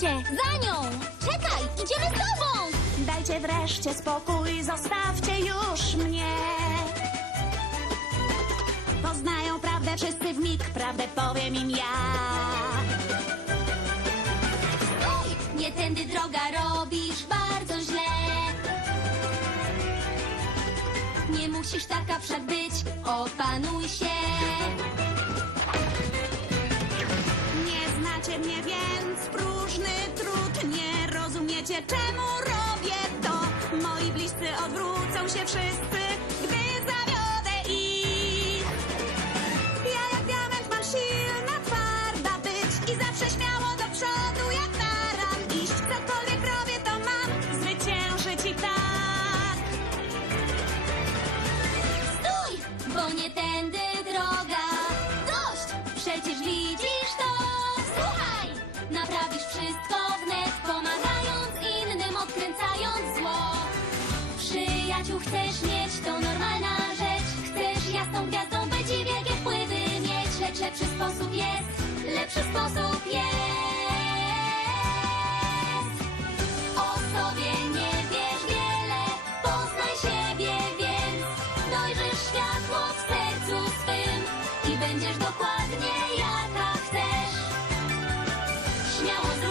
Za nią! Czekaj, idziemy z tobą! Dajcie wreszcie spokój, zostawcie już mnie. Poznają prawdę wszyscy w mig, prawdę powiem im ja. Stój! Nie tędy droga, robisz bardzo źle. Nie musisz taka wszak być, opanuj się. Nie znacie mnie, więc próżny trud. Nie rozumiecie, czemu robię to. Moi bliscy odwrócą się wszyscy, gdy zawiodę ich. Ja jak diament mam silna, twarda być i zawsze śmiało do przodu jak taran iść. Cokolwiek robię, to mam zwyciężyć i tak. Stój, bo nie tędy przyjaciół chcesz mieć, to normalna rzecz. Chcesz jasną gwiazdą być i wielkie wpływy mieć, lecz lepszy sposób jest, lepszy sposób jest. O sobie nie wiesz wiele, poznaj siebie więc, dojrzysz światło w sercu swym i będziesz dokładnie jaka chcesz. Śmiało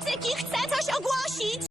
muzyki coś ogłosić!